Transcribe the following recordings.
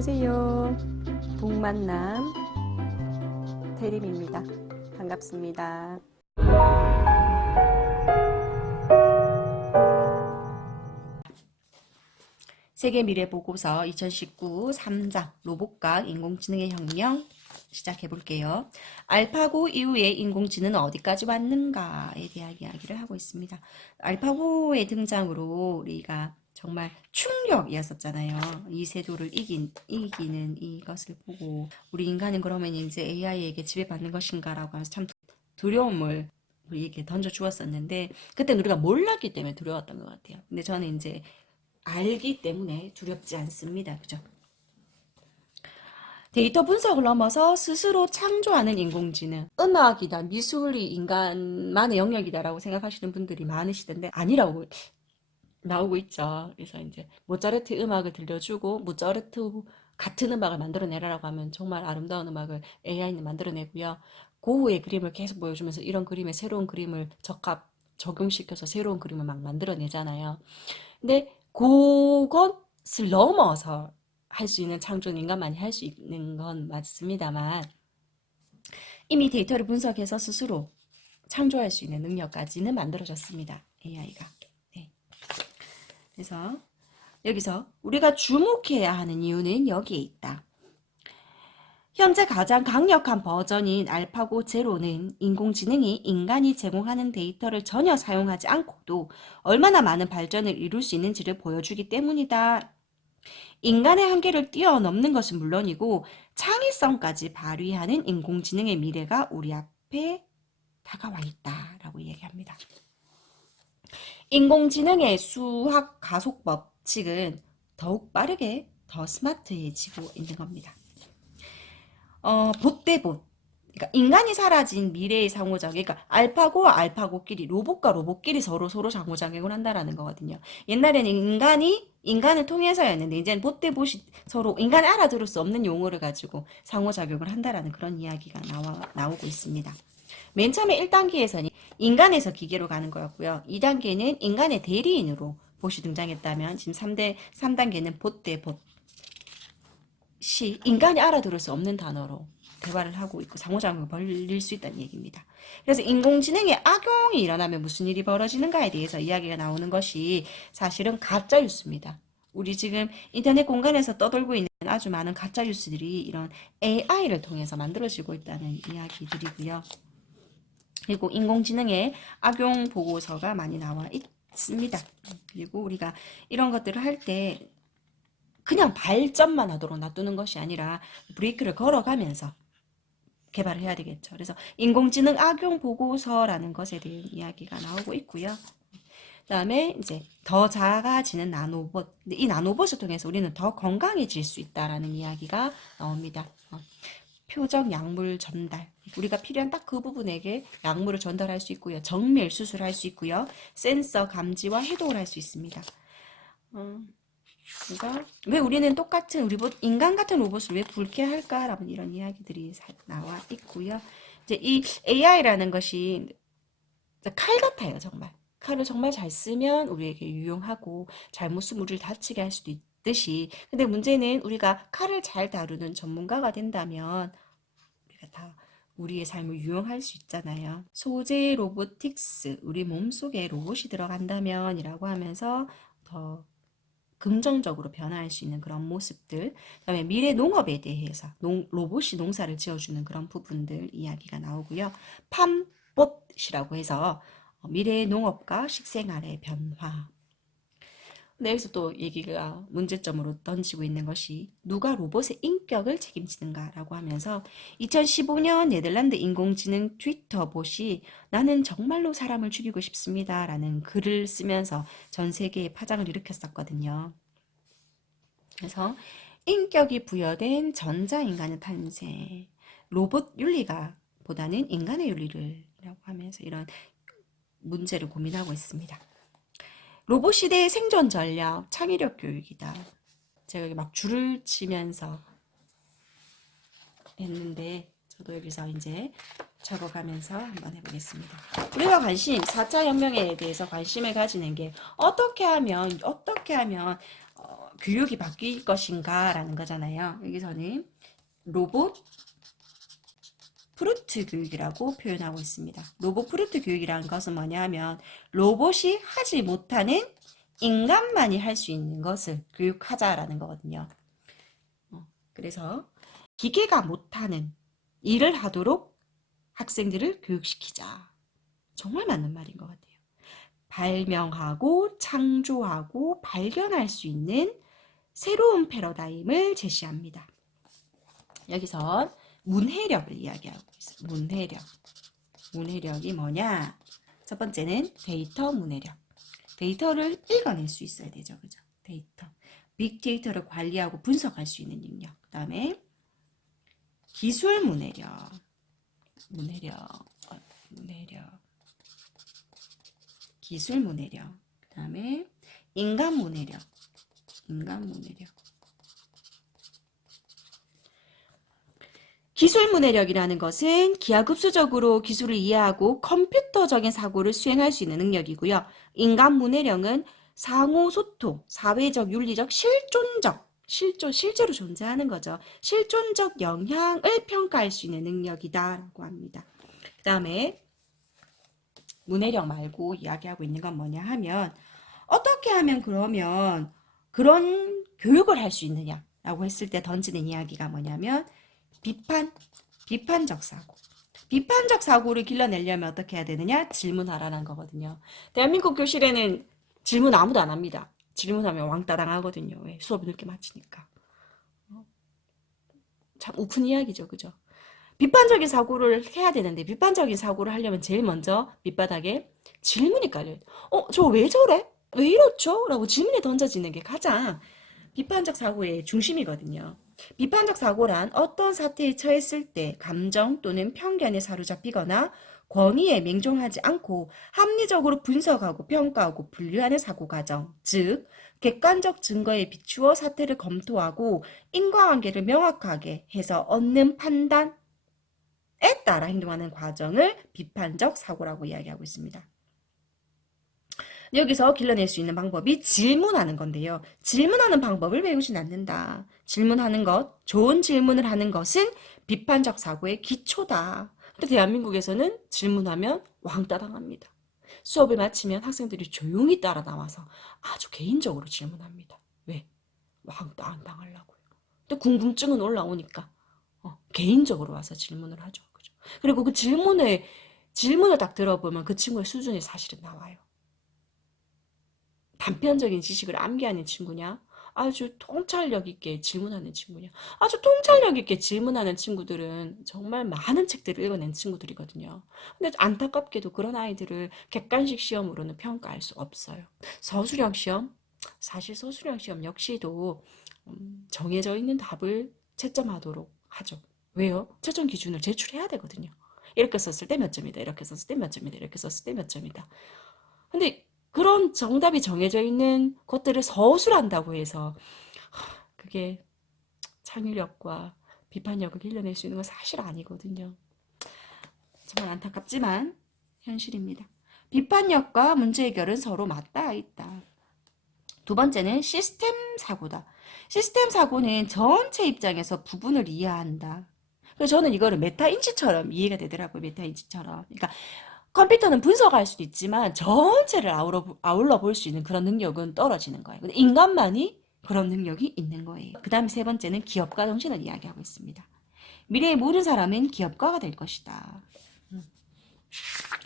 안녕하세요. 동만남 대림입니다. 반갑습니다. 세계 미래 보고서 2019 3장 로봇과 인공지능의 혁명 시작해 볼게요. 알파고 이후에 인공지능은 어디까지 왔는가에 대한 이야기를 하고 있습니다. 알파고의 등장으로 우리가 정말 충격이었었잖아요. 이 세도를 이기는 이것을 보고 우리 인간은 그러면 이제 AI에게 지배받는 것인가라고 하면서 참 두려움을 우리에게 던져 주었었는데 그때는 우리가 몰랐기 때문에 두려웠던 것 같아요. 근데 저는 이제 알기 때문에 두렵지 않습니다. 그죠? 데이터 분석을 넘어서 스스로 창조하는 인공지능, 음악이다, 미술이 인간만의 영역이다라고 생각하시는 분들이 많으시던데 아니라고 나오고 있죠. 그래서 이제 모차르트 음악을 들려주고 모차르트 같은 음악을 만들어내라고 하면 정말 아름다운 음악을 AI는 만들어내고요. 고흐의 그림을 계속 보여주면서 이런 그림에 새로운 그림을 적용시켜서 새로운 그림을 막 만들어내잖아요. 근데 그것을 넘어서 할 수 있는 창조는 인간만이 할 수 있는 건 맞습니다만 이미 데이터를 분석해서 스스로 창조할 수 있는 능력까지는 만들어졌습니다. AI가. 네. 그래서 여기서 우리가 주목해야 하는 이유는 여기에 있다. 현재 가장 강력한 버전인 알파고 제로는 인공지능이 인간이 제공하는 데이터를 전혀 사용하지 않고도 얼마나 많은 발전을 이룰 수 있는지를 보여주기 때문이다. 인간의 한계를 뛰어넘는 것은 물론이고 창의성까지 발휘하는 인공지능의 미래가 우리 앞에 다가와 있다라고 얘기합니다. 인공지능의 수학 가속 법칙은 더욱 빠르게 더 스마트해지고 있는 겁니다. 봇 대 봇. 그러니까 인간이 사라진 미래의 상호작용, 그러니까 알파고와 알파고끼리, 로봇과 로봇끼리 서로 상호작용을 한다라는 거거든요. 옛날에는 인간을 통해서였는데 이제는 봇 대 봇이 서로 인간이 알아들을 수 없는 용어를 가지고 상호작용을 한다라는 그런 이야기가 나오고 있습니다. 맨 처음에 1단계에서는 인간에서 기계로 가는 거였고요. 2단계는 인간의 대리인으로 봇이 등장했다면 지금 3단계는 봇 대 봇이 인간이 알아들을 수 없는 단어로 대화를 하고 있고 상호작용을 벌릴 수 있다는 얘기입니다. 그래서 인공지능의 악용이 일어나면 무슨 일이 벌어지는가에 대해서 이야기가 나오는 것이 사실은 가짜뉴스입니다. 우리 지금 인터넷 공간에서 떠돌고 있는 아주 많은 가짜뉴스들이 이런 AI를 통해서 만들어지고 있다는 이야기들이고요. 그리고 인공지능의 악용 보고서가 많이 나와 있습니다. 그리고 우리가 이런 것들을 할 때 그냥 발전만 하도록 놔두는 것이 아니라 브레이크를 걸어가면서 개발을 해야 되겠죠. 그래서 인공지능 악용 보고서라는 것에 대한 이야기가 나오고 있고요. 그다음에 이제 더 작아지는 나노봇. 이 나노봇을 통해서 우리는 더 건강해질 수 있다라는 이야기가 나옵니다. 표적 약물 전달. 우리가 필요한 딱 그 부분에게 약물을 전달할 수 있고요. 정밀 수술할 수 있고요. 센서 감지와 해독을 할 수 있습니다. 그래서 왜 우리는 똑같은 인간 같은 로봇을 왜 불쾌할까라는 이런 이야기들이 나와 있고요. 이제 이 AI라는 것이 칼 같아요, 정말. 칼을 정말 잘 쓰면 우리에게 유용하고 잘못 쓰면 우리를 다치게 할 수도 있듯이. 근데 문제는 우리가 칼을 잘 다루는 전문가가 된다면 우리가 다 우리의 삶을 유용할 수 있잖아요. 소재 로보틱스, 우리 몸속에 로봇이 들어간다면 이라고 하면서 더 긍정적으로 변화할 수 있는 그런 모습들, 그다음에 미래 농업에 대해서 로봇이 농사를 지어주는 그런 부분들 이야기가 나오고요. 팜봇이라고 해서 미래의 농업과 식생활의 변화. 근데 여기서 또 얘기가 문제점으로 던지고 있는 것이 누가 로봇의 인격을 책임지는가라고 하면서 2015년 네덜란드 인공지능 트위터 봇이 나는 정말로 사람을 죽이고 싶습니다 라는 글을 쓰면서 전 세계에 파장을 일으켰었거든요. 그래서 인격이 부여된 전자인간의 탄생, 로봇 윤리가 보다는 인간의 윤리를 라고 하면서 이런 문제를 고민하고 있습니다. 로봇 시대의 생존 전략, 창의력 교육이다. 제가 여기 막 줄을 치면서 했는데 저도 여기서 이제 적어가면서 한번 해보겠습니다. 우리가 4차 혁명에 대해서 관심을 가지는 게 어떻게 하면 교육이 바뀔 것인가 라는 거잖아요. 여기서는 로봇 프루트 교육이라고 표현하고 있습니다. 로봇 프루트 교육이라는 것은 뭐냐 하면 로봇이 하지 못하는 인간만이 할 수 있는 것을 교육하자라는 거거든요. 그래서 기계가 못하는 일을 하도록 학생들을 교육시키자. 정말 맞는 말인 것 같아요. 발명하고 창조하고 발견할 수 있는 새로운 패러다임을 제시합니다. 여기서 문해력을 이야기하고 있어요. 문해력. 문해력이 뭐냐? 첫 번째는 데이터 문해력. 데이터를 읽어낼 수 있어야 되죠. 그죠? 데이터. 빅데이터를 관리하고 분석할 수 있는 능력. 그 다음에 기술 문해력. 문해력. 기술 문해력. 그 다음에 인간 문해력. 기술 문해력이라는 것은 기하급수적으로 기술을 이해하고 컴퓨터적인 사고를 수행할 수 있는 능력이고요. 인간 문해력은 상호소통, 사회적, 윤리적, 실제로 존재하는 거죠. 실존적 영향을 평가할 수 있는 능력이다라고 합니다. 그 다음에 문해력 말고 이야기하고 있는 건 뭐냐 하면 어떻게 하면 그러면 그런 교육을 할 수 있느냐라고 했을 때 던지는 이야기가 뭐냐면 비판적 사고. 비판적 사고를 길러내려면 어떻게 해야 되느냐? 질문하라는 거거든요. 대한민국 교실에는 질문 아무도 안 합니다. 질문하면 왕따 당하거든요. 왜? 수업을 늦게 마치니까. 참 우픈 이야기죠. 그죠? 비판적인 사고를 해야 되는데 비판적인 사고를 하려면 제일 먼저 밑바닥에 질문이 깔려요. 저 왜 저래? 왜 이렇죠? 라고 질문이 던져지는 게 가장 비판적 사고의 중심이거든요. 비판적 사고란 어떤 사태에 처했을 때 감정 또는 편견에 사로잡히거나 권위에 맹종하지 않고 합리적으로 분석하고 평가하고 분류하는 사고 과정, 즉 객관적 증거에 비추어 사태를 검토하고 인과관계를 명확하게 해서 얻는 판단에 따라 행동하는 과정을 비판적 사고라고 이야기하고 있습니다. 여기서 길러낼 수 있는 방법이 질문하는 건데요. 질문하는 방법을 외우진 않는다. 질문하는 것, 좋은 질문을 하는 것은 비판적 사고의 기초다. 근데 대한민국에서는 질문하면 왕따 당합니다. 수업을 마치면 학생들이 조용히 따라 나와서 아주 개인적으로 질문합니다. 왜? 왕따 안 당하려고요. 근데 궁금증은 올라오니까 개인적으로 와서 질문을 하죠. 그죠? 그리고 그 질문을 딱 들어보면 그 친구의 수준이 사실은 나와요. 단편적인 지식을 암기하는 친구냐? 아주 통찰력 있게 질문하는 친구냐? 아주 통찰력 있게 질문하는 친구들은 정말 많은 책들을 읽어낸 친구들이거든요. 근데 안타깝게도 그런 아이들을 객관식 시험으로는 평가할 수 없어요. 서술형 시험? 사실 서술형 시험 역시도 정해져 있는 답을 채점하도록 하죠. 왜요? 최종 기준을 제출해야 되거든요. 이렇게 썼을 때 몇 점이다. 이렇게 썼을 때 몇 점이다. 이렇게 썼을 때 몇 점이다. 근데 그런 정답이 정해져 있는 것들을 서술한다고 해서 그게 창의력과 비판력을 길러낼 수 있는 건 사실 아니거든요. 정말 안타깝지만 현실입니다. 비판력과 문제 해결은 서로 맞닿아 있다. 두 번째는 시스템 사고다. 시스템 사고는 전체 입장에서 부분을 이해한다. 그래서 저는 이거를 메타인지처럼 이해가 되더라고요. 메타인지처럼. 그러니까 컴퓨터는 분석할 수도 있지만 전체를 아울러 볼 수 있는 그런 능력은 떨어지는 거예요. 근데 인간만이 그런 능력이 있는 거예요. 그 다음에 세 번째는 기업가 정신을 이야기하고 있습니다. 미래의 모든 사람은 기업가가 될 것이다.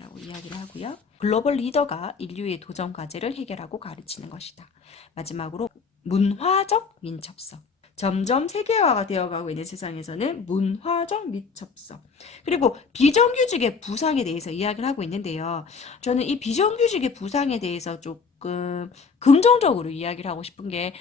라고 이야기를 하고요. 글로벌 리더가 인류의 도전 과제를 해결하고 가르치는 것이다. 마지막으로 문화적 민첩성. 점점 세계화가 되어가고 있는 세상에서는 문화적 민첩성. 그리고 비정규직의 부상에 대해서 이야기를 하고 있는데요. 저는 이 비정규직의 부상에 대해서 조금 긍정적으로 이야기를 하고 싶은 게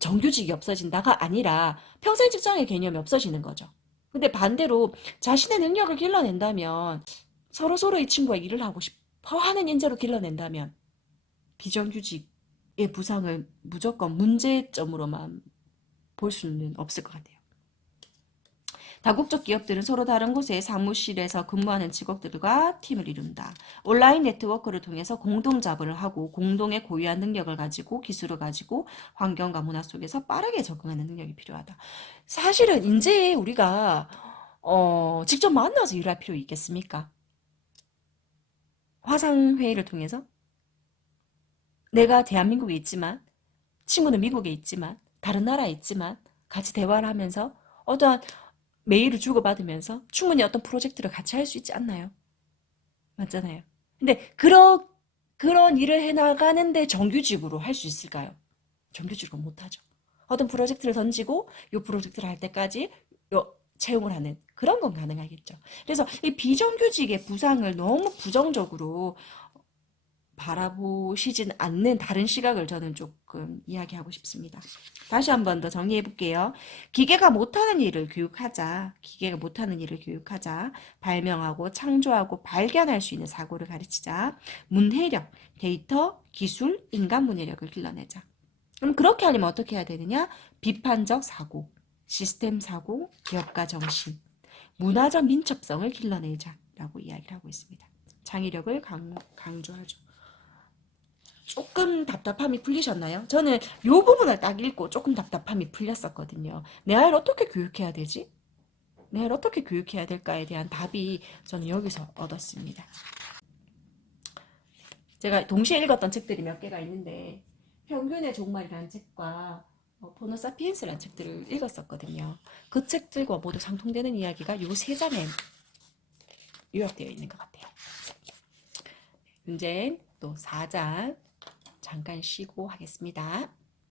정규직이 없어진다가 아니라 평생 직장의 개념이 없어지는 거죠. 근데 반대로 자신의 능력을 길러낸다면 서로 이 친구가 일을 하고 싶어 하는 인재로 길러낸다면 비정규직의 부상을 무조건 문제점으로만 볼 수는 없을 것 같아요. 다국적 기업들은 서로 다른 곳의 사무실에서 근무하는 직원들과 팀을 이룬다. 온라인 네트워크를 통해서 공동 자본을 하고 공동의 고유한 능력을 가지고 기술을 가지고 환경과 문화 속에서 빠르게 적응하는 능력이 필요하다. 사실은 이제 우리가 직접 만나서 일할 필요 있겠습니까? 화상회의를 통해서 내가 대한민국에 있지만 친구는 미국에 있지만 다른 나라에 있지만 같이 대화를 하면서 어떠한 메일을 주고받으면서 충분히 어떤 프로젝트를 같이 할 수 있지 않나요? 맞잖아요. 근데 그런 일을 해나가는데 정규직으로 할 수 있을까요? 정규직으로 못하죠. 어떤 프로젝트를 던지고 이 프로젝트를 할 때까지 채용을 하는 그런 건 가능하겠죠. 그래서 이 비정규직의 부상을 너무 부정적으로 바라보시진 않는 다른 시각을 저는 조금 이야기하고 싶습니다. 다시 한 번 더 정리해 볼게요. 기계가 못하는 일을 교육하자. 기계가 못하는 일을 교육하자. 발명하고 창조하고 발견할 수 있는 사고를 가르치자. 문해력, 데이터, 기술, 인간 문해력을 길러내자. 그럼 그렇게 하려면 어떻게 해야 되느냐? 비판적 사고, 시스템 사고, 기업가 정신, 문화적 민첩성을 길러내자라고 이야기를 하고 있습니다. 창의력을 강조하죠. 조금 답답함이 풀리셨나요? 저는 이 부분을 딱 읽고 조금 답답함이 풀렸었거든요. 내 아이를 어떻게 교육해야 되지? 내 아이를 어떻게 교육해야 될까에 대한 답이 저는 여기서 얻었습니다. 제가 동시에 읽었던 책들이 몇 개가 있는데 평균의 종말이라는 책과 호모사피엔스라는 책들을 읽었었거든요. 그 책들과 모두 상통되는 이야기가 이 세 장에 요약되어 있는 것 같아요. 문제 또 4장 잠깐 쉬고 하겠습니다.